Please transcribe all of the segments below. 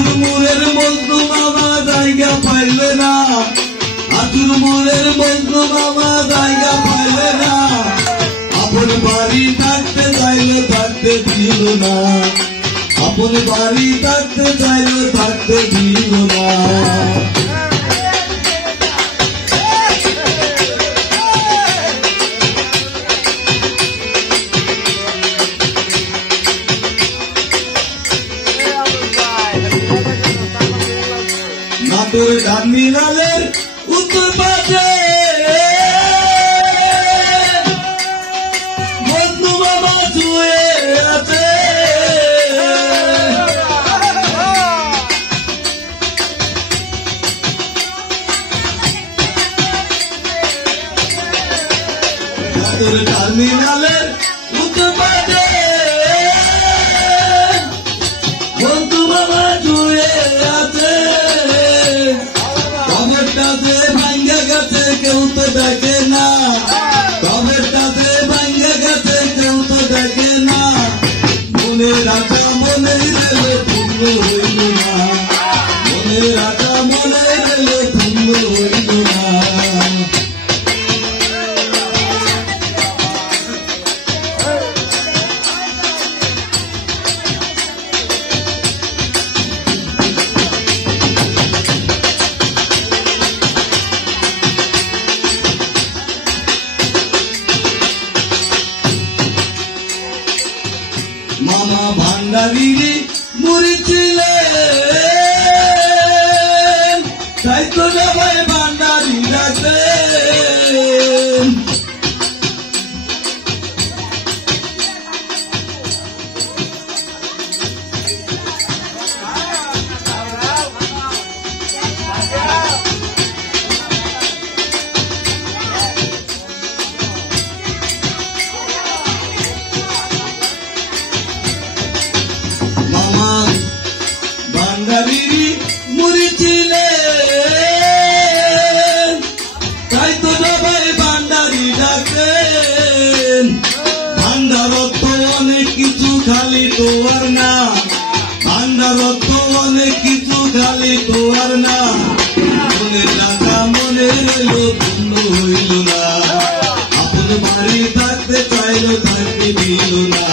আতুর মোরের মজনু মামা জায়গা পাইলে না, আতুর মোরের মজনু মামা জায়গা পাইলে না, আপন বাড়ি থাকতে চাইলে থাকতে দিল না, আপন বাড়ি থাকতে চাইলে থাকতে দিল না। নাটোর টার্মিনালের উত্তর পাশে মজনু মামা শুয়ে আছে, নাটোর টার্মিনালের উত্তর পাশে মজনু মামা শুয়ে আছে। কবরটাতে ভাঙ্গা গেছে কেউ তো দেখে না, কবরটাতে ভাঙ্গা গেছে কেউ তো দেখে না, মনে রাখা মনে গেলে পূর্ণ হইল না, মনে রাখা মনে গেলে পূর্ণ হইল না। মামা ভান্ডারিরি মুড়ি ছিলেন, তাই তো সবাই ভান্ডারি রাখতেন। ভান্ডারিরি মুড়ি ছিলেন, তাই তো সবাই ভান্ডারি ডাকেন। ভান্ডারত অনেক কিছু খালি তো আর না, ভান্ডারত অনেক কিছু খালি তো আর না, মনে রাখা মনে রইল পূর্ণ হইল না, আপন বাড়ি থাকতে চাইল থাকতে দিল না,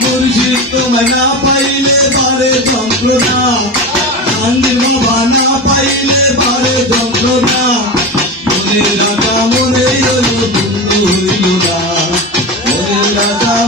মুর্শিদ তোমায় না